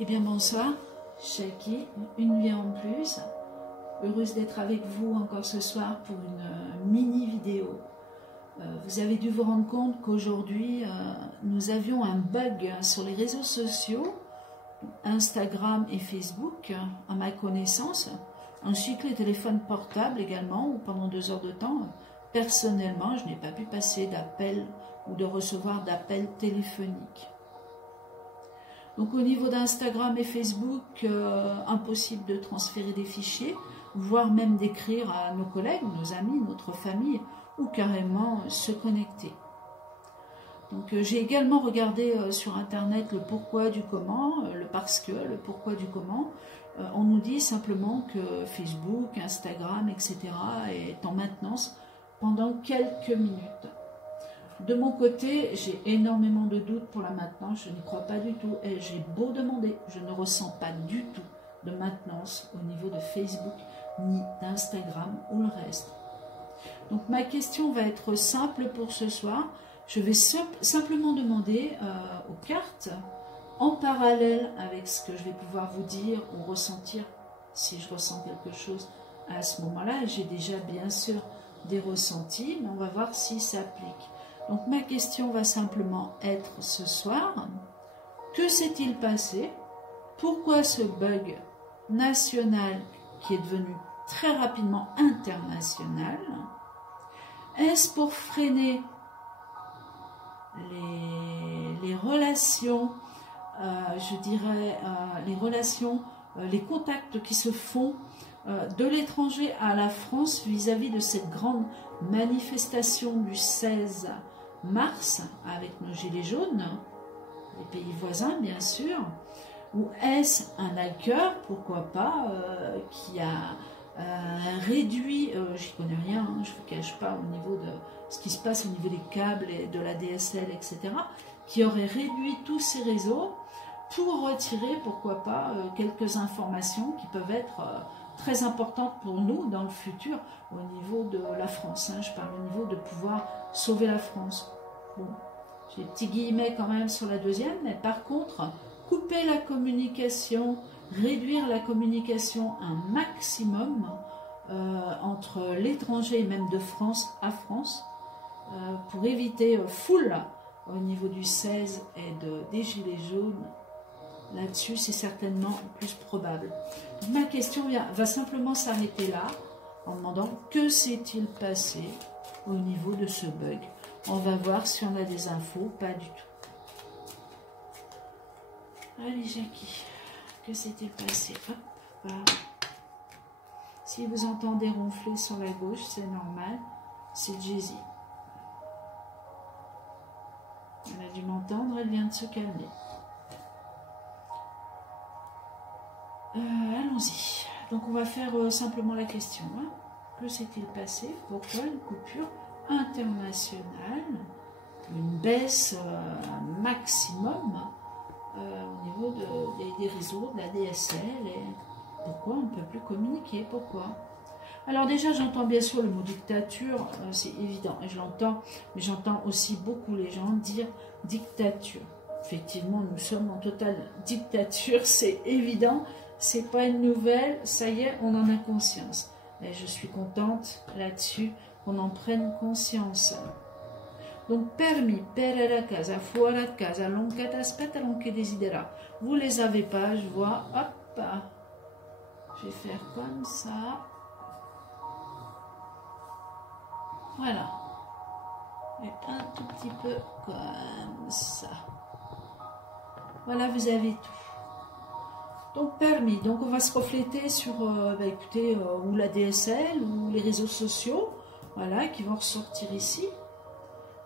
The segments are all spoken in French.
Eh bien bonsoir, Shaki, une vie en plus. Heureuse d'être avec vous encore ce soir pour une mini vidéo. Vous avez dû vous rendre compte qu'aujourd'hui nous avions un bug sur les réseaux sociaux, Instagram et Facebook, à ma connaissance, ainsi que les téléphones portables également, où pendant 2 heures de temps, personnellement, je n'ai pas pu passer d'appels ou de recevoir d'appels téléphoniques. Donc au niveau d'Instagram et Facebook, impossible de transférer des fichiers, voire même d'écrire à nos collègues, nos amis, notre famille, ou carrément se connecter. Donc j'ai également regardé sur Internet le pourquoi du comment, le parce que, le pourquoi du comment. On nous dit simplement que Facebook, Instagram, etc. est en maintenance pendant quelques minutes. De mon côté, j'ai énormément de doutes pour la maintenance, je n'y crois pas du tout. Et j'ai beau demander, je ne ressens pas du tout de maintenance au niveau de Facebook, ni d'Instagram ou le reste. Donc ma question va être simple pour ce soir. Je vais simplement demander aux cartes, en parallèle avec ce que je vais pouvoir vous dire ou ressentir, si je ressens quelque chose à ce moment-là. J'ai déjà bien sûr des ressentis, mais on va voir si ça applique. Donc ma question va simplement être ce soir, que s'est-il passé? Pourquoi ce bug national qui est devenu très rapidement international? Est-ce pour freiner les relations, je dirais, les relations, les contacts qui se font de l'étranger à la France vis-à-vis de cette grande manifestation du 16 mars avec nos gilets jaunes, les pays voisins bien sûr, ou est-ce un hacker, pourquoi pas, qui a réduit, j'y connais rien, hein, je ne vous cache pas au niveau de ce qui se passe au niveau des câbles et de la DSL, etc., qui aurait réduit tous ces réseaux pour retirer, pourquoi pas, quelques informations qui peuvent être très importantes pour nous dans le futur au niveau de la France. Hein, je parle au niveau de pouvoir sauver la France. Bon, j'ai des petits guillemets quand même sur la deuxième, mais par contre, couper la communication, réduire la communication un maximum entre l'étranger et même de France à France pour éviter foule au niveau du 16 et des gilets jaunes. Là-dessus, c'est certainement plus probable. Ma question va simplement s'arrêter là en demandant que s'est-il passé au niveau de ce bug. On va voir si on a des infos, pas du tout. Allez, Jackie, que s'est-il passé? Hop, voilà. Si vous entendez ronfler sur la gauche, c'est normal, c'est Jessie. Elle a dû m'entendre, elle vient de se calmer. Allons-y. Donc on va faire simplement la question. Hein. Que s'est-il passé? Pourquoi une coupure internationale? Une baisse maximum au niveau des réseaux, de la DSL, et pourquoi on ne peut plus communiquer? Pourquoi? Alors déjà, j'entends bien sûr le mot dictature, c'est évident, et je l'entends, mais j'entends aussi beaucoup les gens dire dictature. Effectivement, nous sommes en totale dictature, c'est évident, c'est pas une nouvelle, ça y est, on en a conscience. Et je suis contente là-dessus qu'on en prenne conscience. Donc, permis, per la casa, fuori de casa, l'on che t'aspetta, l'on che desidera. Vous les avez pas, je vois, hop, je vais faire comme ça. Voilà. Et un tout petit peu comme ça. Voilà, vous avez tout. Donc, permis. Donc, on va se refléter sur, écoutez, ou la DSL, ou les réseaux sociaux, voilà, qui vont ressortir ici.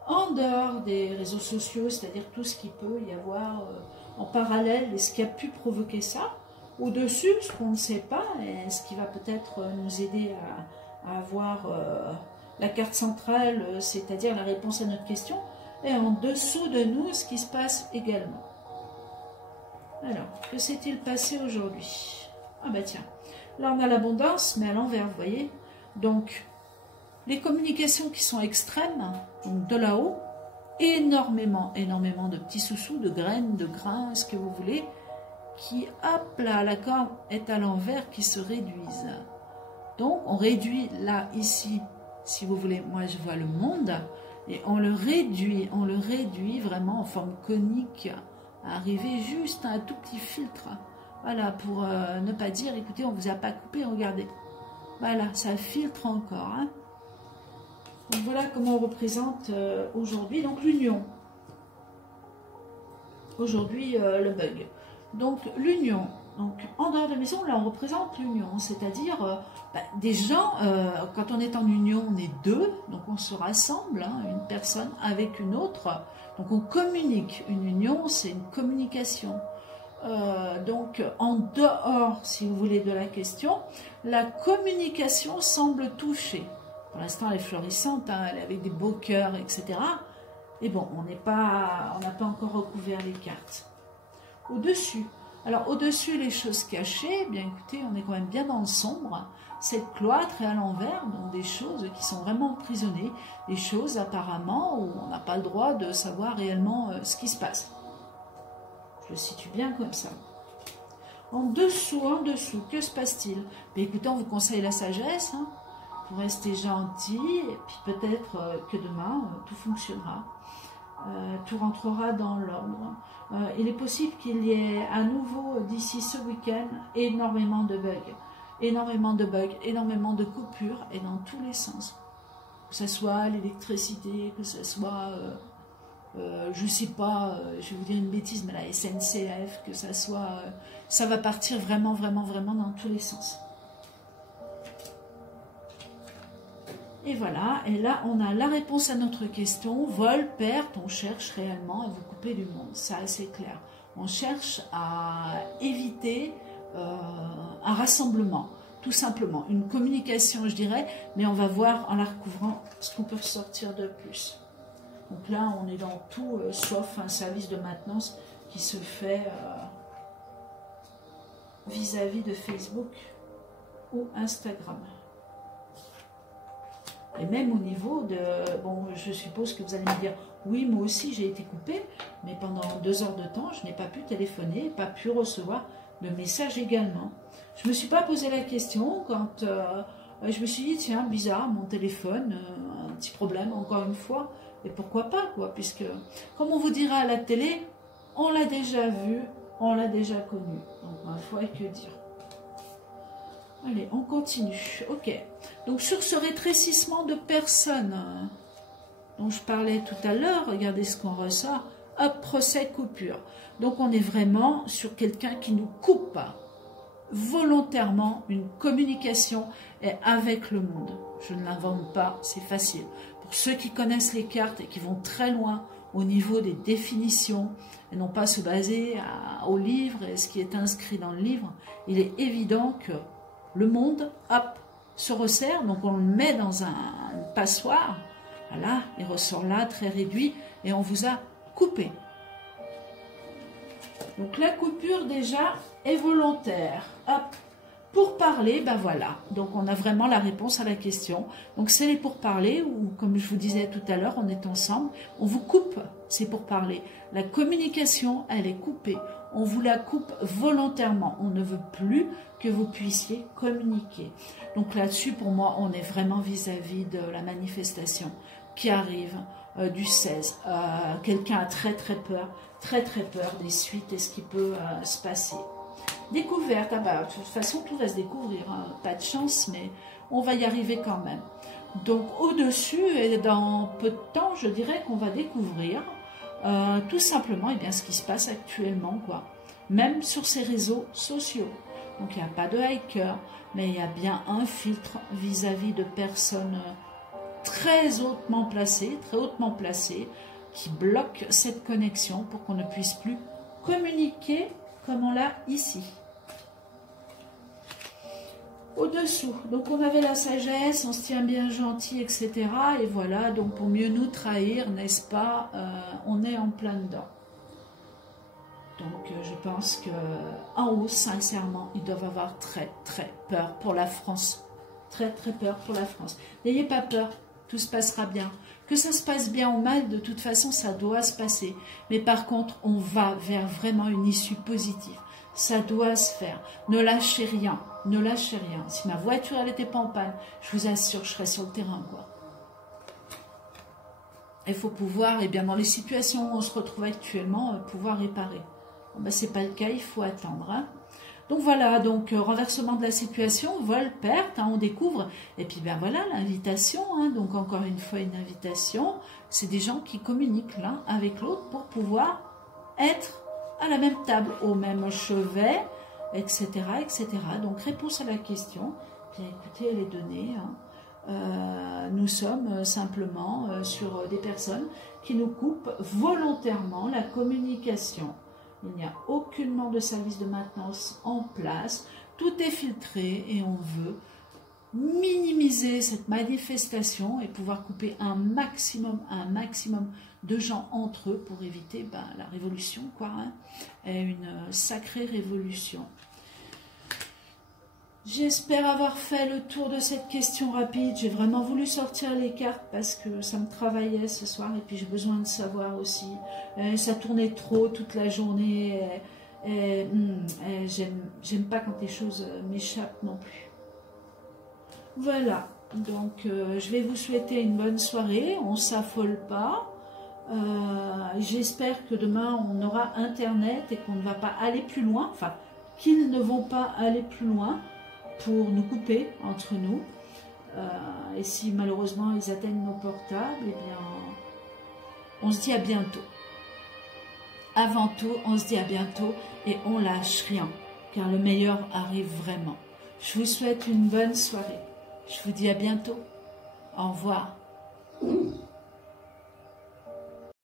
En dehors des réseaux sociaux, c'est-à-dire tout ce qui peut y avoir en parallèle et ce qui a pu provoquer ça, au-dessus, ce qu'on ne sait pas, et ce qui va peut-être nous aider à avoir la carte centrale, c'est-à-dire la réponse à notre question, et en dessous de nous, ce qui se passe également. Alors, que s'est-il passé aujourd'hui? Ah bah tiens, là on a l'abondance, mais à l'envers, vous voyez. Donc, les communications qui sont extrêmes, donc de là-haut, énormément de petits sous-sous, de graines, de grains, ce que vous voulez, qui, hop là, la corde est à l'envers, qui se réduisent. Donc, on réduit là, ici, si vous voulez, moi je vois le monde, et on le réduit vraiment en forme conique, à arriver juste à un tout petit filtre. Voilà, pour ne pas dire, écoutez, on ne vous a pas coupé, regardez. Voilà, ça filtre encore. Hein. Donc voilà comment on représente aujourd'hui, donc l'union. Aujourd'hui, le bug. Donc l'union. Donc en dehors de la maison, là on représente l'union, c'est-à-dire des gens, quand on est en union, on est deux, donc on se rassemble, hein, une personne avec une autre, donc on communique. Une union, c'est une communication. Donc en dehors, si vous voulez, de la question, la communication semble toucher. Pour l'instant, elle est florissante, hein, elle est avec des beaux cœurs, etc. Et bon, on n'a pas encore recouvert les cartes. Au-dessus. Alors, au-dessus, les choses cachées, bien écoutez, on est quand même bien dans le sombre. Cette cloître est à l'envers, donc des choses qui sont vraiment emprisonnées, des choses apparemment où on n'a pas le droit de savoir réellement ce qui se passe. Je le situe bien comme ça. En dessous, que se passe-t-il? Écoutez, on vous conseille la sagesse, hein, pour rester gentil, et puis peut-être que demain, tout fonctionnera. Tout rentrera dans l'ordre. Il est possible qu'il y ait à nouveau d'ici ce week-end énormément de bugs, énormément de coupures et dans tous les sens. Que ce soit l'électricité, que ce soit, je ne sais pas, je vais vous dire une bêtise, mais la SNCF, que ça soit, ça va partir vraiment dans tous les sens. Et voilà, et là on a la réponse à notre question, vol, perte, on cherche réellement à vous couper du monde, ça c'est clair. On cherche à éviter un rassemblement, tout simplement, une communication je dirais, mais on va voir en la recouvrant ce qu'on peut ressortir de plus. Donc là on est dans tout, sauf un service de maintenance qui se fait vis-à-vis de Facebook ou Instagram. Et même au niveau de... Bon, je suppose que vous allez me dire, oui, moi aussi j'ai été coupée, mais pendant 2 heures de temps, je n'ai pas pu téléphoner, pas pu recevoir de messages également. Je ne me suis pas posé la question quand je me suis dit, tiens, bizarre, mon téléphone, un petit problème, encore une fois, et pourquoi pas, quoi, puisque, comme on vous dira à la télé, on l'a déjà vu, on l'a déjà connu. Donc, ma foi, que dire. Allez, on continue. Ok. Donc, sur ce rétrécissement de personnes dont je parlais tout à l'heure, regardez ce qu'on ressort. Hop, procès coupure. Donc, on est vraiment sur quelqu'un qui nous coupe volontairement une communication avec le monde. Je ne l'invente pas, c'est facile. Pour ceux qui connaissent les cartes et qui vont très loin au niveau des définitions et non pas se baser au livre et ce qui est inscrit dans le livre, il est évident que le monde, hop, se resserre, donc on le met dans une passoire, voilà, il ressort là, très réduit, et on vous a coupé. Donc la coupure déjà est volontaire, hop, pour parler, ben voilà, donc on a vraiment la réponse à la question, donc c'est les pourparlers, ou comme je vous disais tout à l'heure, on est ensemble, on vous coupe, c'est pour parler, la communication, elle est coupée, on vous la coupe volontairement, on ne veut plus que vous puissiez communiquer. Donc là-dessus, pour moi, on est vraiment vis-à-vis de la manifestation qui arrive du 16. Quelqu'un a très peur des suites et ce qui peut se passer. Découverte, ah bah, de toute façon, tout va se découvrir, hein. Pas de chance, mais on va y arriver quand même. Donc au-dessus, et dans peu de temps, je dirais qu'on va découvrir tout simplement bien, ce qui se passe actuellement, quoi. Même sur ces réseaux sociaux. Donc il n'y a pas de hacker, mais il y a bien un filtre vis-à-vis de personnes très hautement placées, qui bloquent cette connexion pour qu'on ne puisse plus communiquer comme on l'a ici. Au-dessous, donc on avait la sagesse, on se tient bien gentil, etc. Et voilà, donc pour mieux nous trahir, n'est-ce pas, on est en plein dedans. Donc je pense qu'en haut, sincèrement, ils doivent avoir très peur pour la France. Très peur pour la France. N'ayez pas peur, tout se passera bien. Que ça se passe bien ou mal, de toute façon, ça doit se passer. Mais par contre, on va vers vraiment une issue positive. Ça doit se faire. Ne lâchez rien. Ne lâchez rien. Si ma voiture elle n'était pas en panne, je vous assure, je serais sur le terrain, quoi. Il faut pouvoir, et bien dans les situations où on se retrouve actuellement, pouvoir réparer. Bon, ben, c'est pas le cas, il faut attendre. Hein. Donc voilà, donc renversement de la situation, vol, perte, hein, on découvre. Et puis ben voilà, l'invitation, hein, donc encore une fois une invitation. C'est des gens qui communiquent l'un avec l'autre pour pouvoir être à la même table, au même chevet, etc., etc. Donc réponse à la question, bien écoutez, elle est donnée. Hein. Nous sommes simplement sur des personnes qui nous coupent volontairement la communication. Il n'y a aucunement de service de maintenance en place. Tout est filtré et on veut minimiser cette manifestation et pouvoir couper un maximum de gens entre eux pour éviter la révolution, quoi, hein, et une sacrée révolution. J'espère avoir fait le tour de cette question rapide. J'ai vraiment voulu sortir les cartes parce que ça me travaillait ce soir et puis j'ai besoin de savoir aussi. Ça tournait trop toute la journée. J'aime pas quand les choses m'échappent non plus. Voilà, donc je vais vous souhaiter une bonne soirée. On ne s'affole pas. J'espère que demain on aura Internet et qu'on ne va pas aller plus loin. Enfin, qu'ils ne vont pas aller plus loin pour nous couper entre nous. Et si malheureusement ils atteignent nos portables, eh bien, on se dit à bientôt. Avant tout, on se dit à bientôt et on lâche rien, car le meilleur arrive vraiment. Je vous souhaite une bonne soirée. Je vous dis à bientôt. Au revoir.